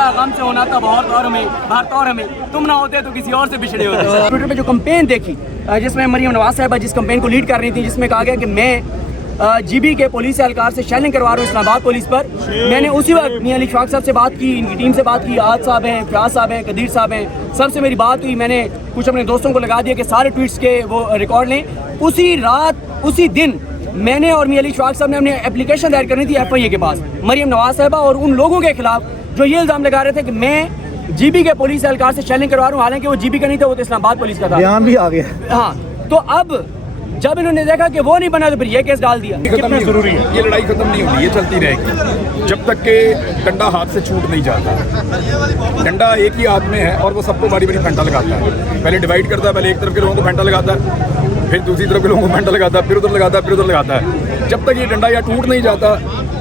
आशना गम से होना था भारत और हमें तुम ना होते तो किसी और से बिछड़े होते। ट्विटर पे जो कैंपेन देखी जिसमें मरियम नवाज साहिबा जिस कैंपेन को लीड कर रही थी, जिसमें कहा गया कि मैं जीबी के पुलिस एहलकार से शेलिंग करवा रहा हूँ इस्लामाबाद पुलिस पर, मैंने उसी वक्त मियां अली शफाक साहब से बात की, इनकी टीम से बात की, आज साहब हैं, फयाज साहब हैं, कदीर साहब हैं, सबसे मेरी बात हुई। मैंने कुछ अपने दोस्तों को लगा दिया कि सारे ट्वीट्स के वो रिकॉर्ड लें। उसी रात उसी दिन मैंने और मियां अली शफाक साहब ने अपनी एप्लीकेशन दायर करनी थी FIA के पास मरियम नवाज साहिबा और उन लोगों के खिलाफ जो ये इल्ज़ाम लगा रहे थे कि मैं जीबी के पुलिस एहलकार से शेलिंग करवा रहा हूँ, हालांकि वो जीबी का नहीं था, वो तो इस्लामाबाद पुलिस का था। बयान भी आ गया। हाँ, तो अब जब इन्होंने देखा कि वो नहीं बना तो फिर ये केस डाल दिया। खत्म जरूरी है, ये लड़ाई खत्म नहीं होगी, ये चलती रहेगी जब तक के डंडा हाथ से छूट नहीं जाता। डंडा एक ही हाथ में है और वो सबको बारी बारी फंटा लगाता है, पहले डिवाइड करता है, पहले एक तरफ के लोगों को फंटा लगाता है, फिर दूसरी तरफ के लोगों को फंटा लगाता है, फिर उधर लगाता है, फिर उधर लगाता है। जब तक ये डंडा या टूट नहीं जाता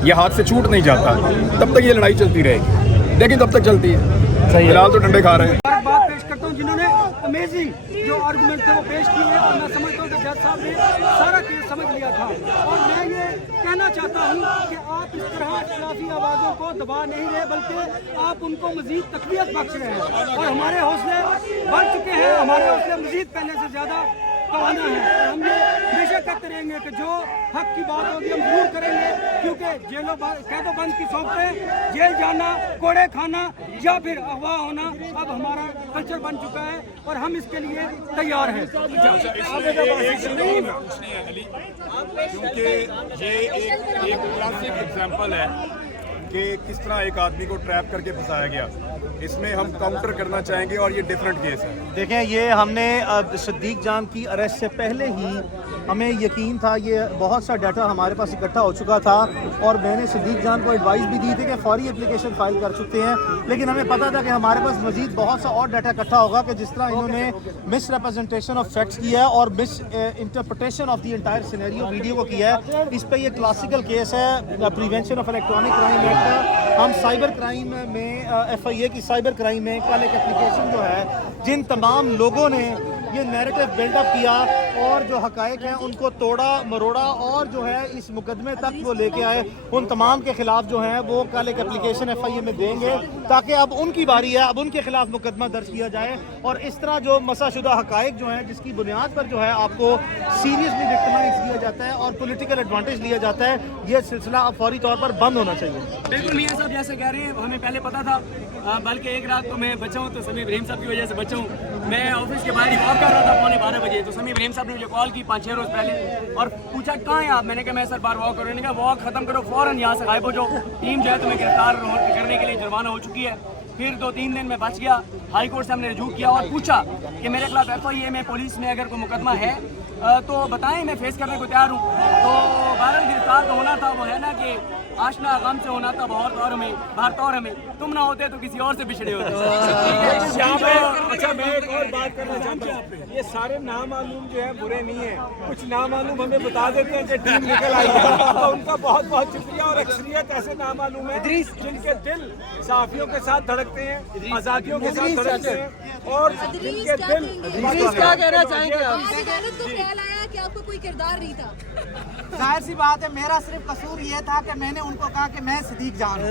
या हाथ से छूट नहीं जाता तब तक ये लड़ाई चलती रहेगी, लेकिन तब तक चलती है। फिलहाल तो डंडे खा रहे हैं। बात पेश करता हूँ जिन्होंने अमेजिंग जो आर्गूमेंट थे वो पेश किए हैं और मैं समझता हूँ कि जज साहब ने सारा केस समझ लिया था। और मैं ये कहना चाहता हूँ कि आप इस तरह इख्तिलाफी आवाज़ों को दबा नहीं रहे, बल्कि आप उनको मजीद तक़वियत बख्श रहे हैं और हमारे हौसले बढ़ चुके हैं, हमारे हौसले मजीद पहले से ज़्यादा तवाना है। और हम ये हमेशा कहते रहेंगे कि जो हक की बात होगी हम जरूर करेंगे, क्योंकि जेलों कैदों बंद की सोचते जेल जाना, कोड़े खाना या फिर अगवा होना अब हमारा कल्चर बन चुका है और हम इसके लिए तैयार हैं। क्योंकि ये एक क्लासिक एग्जाम्पल है कि किस तरह एक आदमी को ट्रैप करके फंसाया गया। इसमें हम काउंटर करना चाहेंगे और ये डिफरेंट केस है। देखें, ये हमने सिद्दीक जान की अरेस्ट से पहले ही हमें यकीन था, ये बहुत सा डाटा हमारे पास इकट्ठा हो चुका था और मैंने सिद्दीक जान को एडवाइस भी दी थी कि फौरी एप्लीकेशन फाइल कर चुके हैं, लेकिन हमें पता था कि हमारे पास मजीद बहुत सा और डाटा इकट्ठा होगा कि जिस तरह इन्होंने मिस रिप्रेजेंटेशन ऑफ फैक्ट्स किया है और miss interpretation of the entire scenario video को किया है। इस पर ये क्लासिकल केस है, prevention of electronic crime act. हम साइबर क्राइम में FIA की साइबर क्राइम में कल एक एप्लीकेशन जो है, जिन तमाम लोगों ने ये नैरेटिव बिल्डअप किया और जो हकायक हैं उनको तोड़ा मरोड़ा और जो है इस मुकदमे तक वो लेके आए, उन तमाम के खिलाफ जो है वो कल एक एप्लीकेशन FIA में देंगे ताकि अब उनकी बारी है, अब उनके खिलाफ मुकदमा दर्ज किया जाए। और इस तरह जो मसाशुदा हकायक जो हैं जिसकी बुनियाद पर जो है आपको सीरियसली विक्टिमाइज किया जाता है और पॉलिटिकल एडवांटेज लिया जाता है, ये सिलसिला अब फौरी तौर पर बंद होना चाहिए। बिल्कुल मियां साहब जैसे कह रहे हैं, हमें पहले पता था, बल्कि एक रात तो मैं बचा हूँ तो समीर इब्राहिम साहब की वजह से बचा हूँ। मैं ऑफिस के बाहर ही वॉक कर रहा था 12:15 बजे, तो समीर इब्राहिम साहब ने मुझे कॉल की 5-6 रोज़ पहले और पूछा कहाँ हैं आप। मैंने कहा मैं सर बाहर वॉक कर रहा हूँ। कहा वॉक खत्म करो, फ़ौरन यहाँ से गायब हो जाओ, टीम जो है तुम्हें गिरफ्तार करने के लिए जुर्माना हो चुकी है। फिर 2-3 दिन में बच गया, हाई कोर्ट से हमने रजू किया और पूछा कि मेरे खिलाफ FIA में पुलिस में अगर कोई मुकदमा है तो बताएं, मैं फेस करने को तैयार हूँ। तो 12 गिरफ्तार तो होना था, वो है ना कि आशना गम से होना था भारत और हमें तुम ना होते तो किसी और से बिछड़े होते। अच्छा, मैं एक और बात करना चाहता हूँ, ये सारे नामालूम जो है बुरे नहीं है, कुछ नामालूम हमें बता देते हैं कि टीम निकल आई है, तो उनका बहुत बहुत शुक्रिया। और अक्सरियत ऐसे नामालूम है जिनके दिल सहाफियों के साथ धड़कते हैं, आज़ादियों के साथ धड़कते हैं और जिनके दिल क्या कहना चाहेंगे कि आपको कोई किरदार नहीं था। जाहिर सी बात है, मेरा सिर्फ कसूर ये था कि मैंने उनको कहा कि मैं सिद्दीक जान हूँ।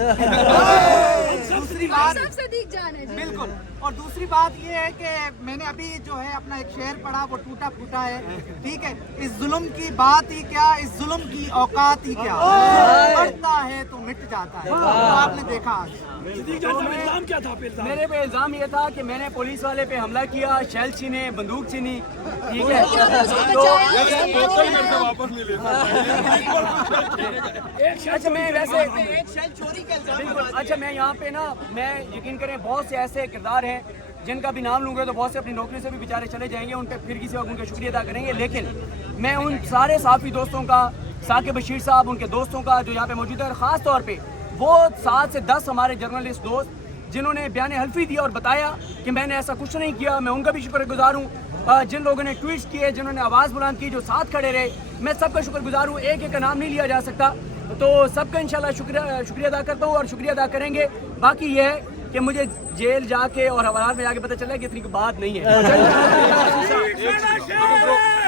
दूसरी बात सिद्दीक जान है बिल्कुल, और दूसरी बात ये है कि मैंने अभी जो है अपना एक शेर पढ़ा, वो टूटा फूटा है, ठीक है। इस जुल्म की बात ही क्या, इस जुल्म की औकात ही क्या, बढ़ता है तो मिट जाता है। तो आपने देखा आज क्या था? मेरे पे इल्ज़ाम ये था कि मैंने पुलिस वाले पे हमला किया, शेल छीने, बंदूक छीनी, ठीक है। अच्छा मैं वैसे बिल्कुल, अच्छा मैं यहाँ पे ना, मैं यकीन करें बहुत से ऐसे किरदार हैं जिनका भी नाम लूँगा तो बहुत से अपनी नौकरी से भी बेचारे चले जाएंगे, उन पर फिर किसी वक्त उनका शुक्रिया अदा करेंगे। लेकिन मैं उन सारे साफ़ी दोस्तों का, साकिब बशीर साहब, उनके दोस्तों का जो यहाँ पे मौजूद है, और ख़ास तौर पे वो 7 से 10 हमारे जर्नलिस्ट दोस्त जिन्होंने बयान हल्फी दिया और बताया कि मैंने ऐसा कुछ नहीं किया, मैं उनका भी शुक्रगुजार हूँ। जिन लोगों ने ट्वीट्स किए, जिन्होंने आवाज़ बुलंद की, जो साथ खड़े रहे, मैं सबका शुक्रगुजार हूँ। एक एक का नाम नहीं लिया जा सकता, तो सबका इंशाल्लाह शुक्रिया अदा करता हूँ और शुक्रिया अदा करेंगे। बाकी ये है कि मुझे जेल जाके और हवालात में जाके पता चला कि इतनी बात नहीं है।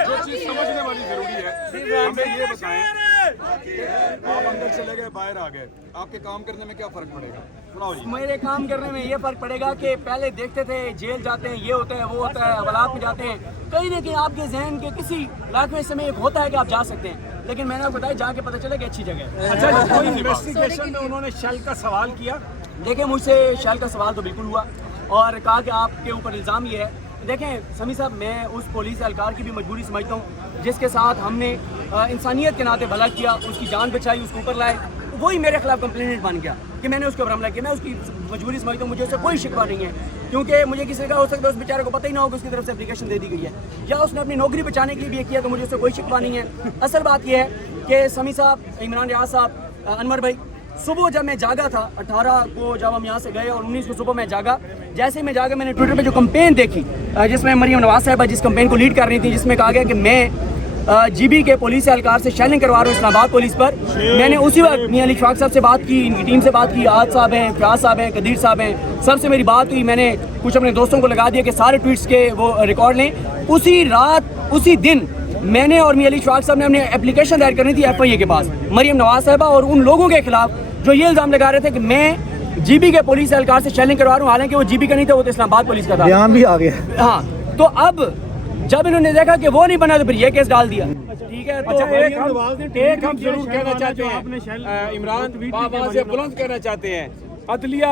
जो चीज़ समझने वाली जरूरी है, हमें ये बताएं आप अंदर चले गए, बाहर आ गए, आपके काम करने में क्या फर्क पड़ेगा? सुनाओ जी। मेरे काम करने में ये फर्क पड़ेगा कि पहले देखते थे जेल जाते हैं, ये होता है, वो होता है, हवालात में जाते हैं, कहीं ना कहीं आपके जहन के किसी इलाके में इस समय एक होता है कि आप जा सकते हैं, लेकिन मैंने आपको बताया जाके पता चला कि अच्छी जगह है। अच्छा, कोई इन्वेस्टिगेशन में उन्होंने शेल का सवाल किया? देखें, मुझसे शैल का सवाल तो बिल्कुल हुआ और कहा कि आपके ऊपर इल्ज़ाम ये है। देखें समी साहब, मैं उस पुलिस एहलकार की भी मजबूरी समझता हूँ जिसके साथ हमने इंसानियत के नाते भला किया, उसकी जान बचाई, उसको ऊपर लाए, वही मेरे खिलाफ कंप्लेंट बन गया कि मैंने उसके ऊपर हमला किया। मैं उसकी मजबूरी समझता हूँ, मुझे उससे कोई शिकवा नहीं है, क्योंकि मुझे किसी का हो सकता है उस बेचारे को पता ही ना हो कि उसकी तरफ से एप्लीकेशन दे दी गई है, या उसने अपनी नौकरी बचाने के लिए भी ये किया, तो मुझे उससे कोई शिकवा नहीं है। असल बात यह है कि समी साहब, इमरान रियाज साहब, अनवर भाई, सुबह जब मैं जागा था 18 को जब हम यहाँ से गए और 19 को सुबह मैं जागा, जैसे ही मैं जागा मैंने ट्विटर पे जो कैंपेन देखी जिसमें मरियम नवाज साहिबा जिस कैंपेन को लीड कर रही थी, जिसमें कहा गया कि मैं जीबी के पुलिस एहलकार से शेलिंग करवा रहा हूँ इस्लामाबाद पुलिस पर, मैंने उसी वक्त मियां अली इशफाक साहब से बात की, इनकी टीम से बात की, आज साहब हैं, फयाज साहब हैं, कदीर साहब हैं, सबसे मेरी बात हुई। मैंने कुछ अपने दोस्तों को लगा दिया कि सारे ट्वीट्स के वो रिकॉर्ड लें। उसी रात उसी दिन मैंने और मियां अली इशफाक साहब ने अपनी एप्लीकेशन दायर करनी थी FIA के पास मरियम नवाज साहिबा और उन लोगों के खिलाफ जो ये इल्ज़ाम लगा रहे थे कि मैं जीबी के पुलिस एहलकार से शेलिंग करवा रहा हूँ, हालांकि वो जीबी का नहीं था, वो तो इस्लामाबाद पुलिस का था। बयान भी आ गया। हाँ, तो अब जब इन्होंने देखा कि वो नहीं बना तो फिर ये केस डाल दिया। ठीक है, तो एक हम जरूर कहना चाहते हैं, इमरान आवाज़ से बुलंद कहना चाहते हैं, अदलिया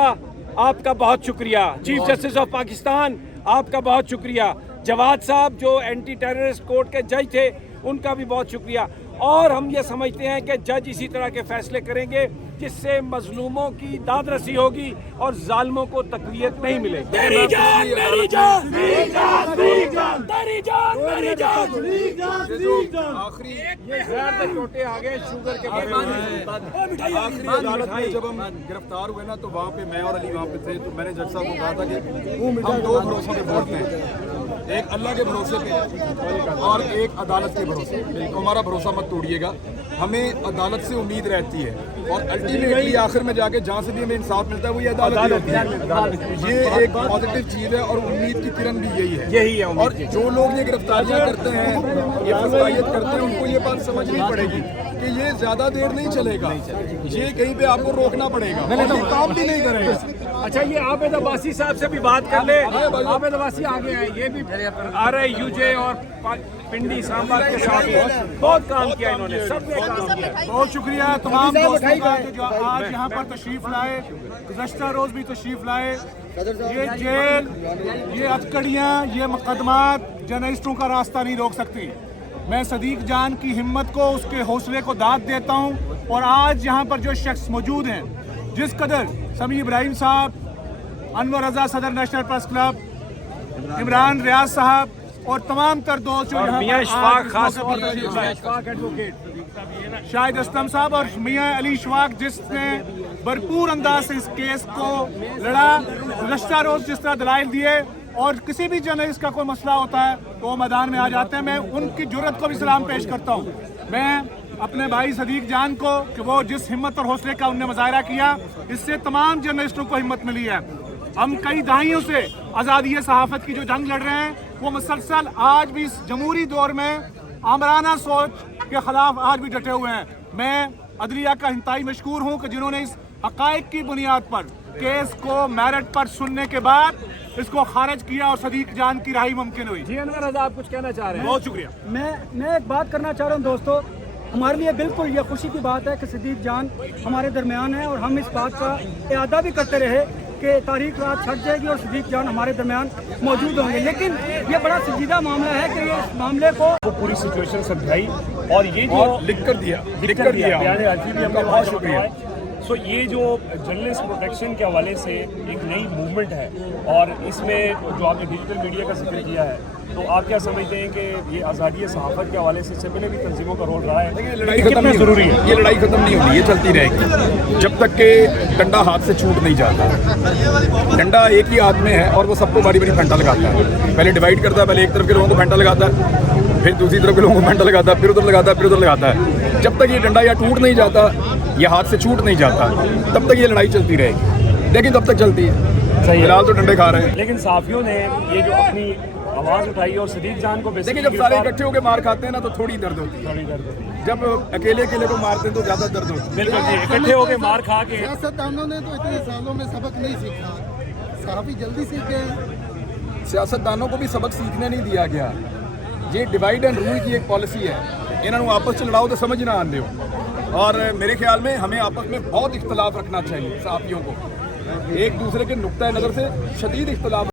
आपका बहुत शुक्रिया, चीफ जस्टिस ऑफ पाकिस्तान आपका बहुत शुक्रिया, जवाद साहब जो एंटी टेररिस्ट कोर्ट के जज थे उनका भी बहुत शुक्रिया, और हम ये समझते हैं कि जज इसी तरह के फैसले करेंगे जिससे मजलूमों की दादरसी होगी और जालिमों को तकवीत नहीं मिलेगी। तेरी जान मेरी जान, तेरी जान मेरी जान, तेरी जान मेरी जान, आखिरी ये जहर के छोटे आ गए शुगर के आखिरी अदालत में जब हम गिरफ्तार हुए ना, तो वहाँ पे मैं और अली वहाँ पे थे, तो मैंने जज साहब को कहा था कि हम दो भरोसों पे बोलते हैं, एक अल्लाह के भरोसे पे और एक अदालत के भरोसे पे। तो हमारा भरोसा मत तोड़िएगा, हमें अदालत से उम्मीद रहती है और अल्टीमेटली आखिर में जाके जहाँ से भी हमें इंसाफ मिलता है वो ये अदालत ही होती है। ये एक पॉजिटिव चीज़ है और उम्मीद की किरण भी यही है। और जो लोग ये गिरफ्तारियाँ करते हैं, ये फसाइयत करते हैं, उनको ये बात समझनी पड़ेगी कि ये ज़्यादा देर नहीं चलेगा, ये कहीं पे आपको रोकना पड़ेगा और ये काम भी नहीं करेगा। अच्छा, ये आबिद अब्बासी साहब से भी बात कर ले। आबिद अब्बासी आगे हैं, ये भी RIUJ और पिंडी सांबा के साथ बहुत काम किया इन्होंने, सबने काम किया। बहुत शुक्रिया तमाम दोस्तों का जो आज यहाँ पर तशरीफ लाए, गुज़श्ता रोज़ भी तशरीफ लाए। ये जेल, ये अटकड़ियाँ, ये मुकदमात जर्नलिस्टों का रास्ता नहीं रोक सकती। मैं सदीक जान की हिम्मत को, उसके हौसले को दाद देता हूँ। और आज यहाँ पर जो शख्स मौजूद हैं, जिस कदर समी इब्राहिम साहब, अनवर रजा सदर national press club, Imran Riaz साहब और तमाम तर दोस्त जो मियां इशफाक खास शाहिद असलम साहब और मियां अली इशफाक जिसने भरपूर अंदाज से इस केस को लड़ा, गुज़श्ता रोज़ जिस तरह दलाइल दिए, और किसी भी जर्नलिस्ट का कोई मसला होता है तो वो मैदान में आ जाते हैं। मैं उनकी जुर्रत को भी सलाम पेश करता हूँ। मैं अपने भाई सदीक जान को कि वो जिस हिम्मत और हौसले का उनने मुजाहरा किया, इससे तमाम जर्नलिस्टों को हिम्मत मिली है। हम कई दहाइयों से आज़ादी सहाफ़त की जो जंग लड़ रहे हैं, वो मुसलसल आज भी इस जमहूरी दौर में आमराना सोच के ख़िलाफ़ आज भी डटे हुए हैं। मैं अदलिया का इंतहाई मशकूर हूँ कि जिन्होंने इस हक़ाइक़ की बुनियाद पर केस को मेरिट पर सुनने के बाद इसको खारिज किया और सदीक जान की रहाई मुमकिन हुई। जी अनवर रज़ा, आप कुछ कहना चाह रहे हैं? बहुत शुक्रिया। मैं एक बात करना चाह रहा हूँ दोस्तों, हमारे लिए बिल्कुल ये खुशी की बात है कि सदीक जान हमारे दरमियान है, और हम इस बात का इरादा भी करते रहे कि तारीख रात छट जाएगी और सदीक जान हमारे दरमियान मौजूद होंगे। लेकिन ये बड़ा संजीदा मामला है कि ये इस मामले को पूरी सिचुएशन समझाई और ये जो लिख कर दिया बहुत शुक्रिया। सो ये जो जर्नलिस्ट प्रोटेक्शन के हवाले से एक नई मूवमेंट है, और इसमें जो आपने डिजिटल मीडिया का जिक्र किया है, तो आप क्या समझते हैं कि ये आज़ादी सहाफ़त के हवाले से इससे पहले भी तंजीमों का रोल रहा है? लड़ाई खत्म नहीं ज़रूरी है, ये लड़ाई खत्म नहीं होगी, ये चलती रहेगी जब तक कि डंडा हाथ से छूट नहीं जाता। डंडा एक ही हाथ में है और वो सबको बारी बारी फंटा लगाता है। पहले डिवाइड करता है, पहले एक तरफ के लोगों को फंटा लगाता है, फिर दूसरी तरफ के लोगों को फंटा लगाता है, फिर उधर लगाता है, फिर उधर लगाता है। जब तक ये डंडा या टूट नहीं जाता, ये हाथ से छूट नहीं जाता, तब तक ये लड़ाई चलती रहेगी। लेकिन तब तक चलती है। फिलहाल तो डंडे खा रहे हैं। लेकिन साफियों ने ये जो अपनी आवाज़ उठाई और सदीक जान को देखिए, जब सारे इकट्ठे होकर मार खाते हैं ना, तो थोड़ी दर्द होती है। जब अकेले अकेले को मारते हैं तो ज़्यादा दर्द होता है। बिल्कुल जी, इकट्ठे होके मार खा के सियासतदानों ने तो इतने सालों में सबक नहीं सीखा, सहाफ़ी जल्दी सीख गए। सियासतदानों को भी सबक सीखने नहीं दिया गया। ये डिवाइड एंड रूल की एक पॉलिसी है, इन्होंने आपस में लड़ाओ तो समझ ना आने हो। और मेरे ख्याल में हमें आपस में बहुत इख्तलाफ रखना चाहिए सहाफ़ियों को, एक दूसरे के नुक्ता नज़र से शदीद इख्तलाफ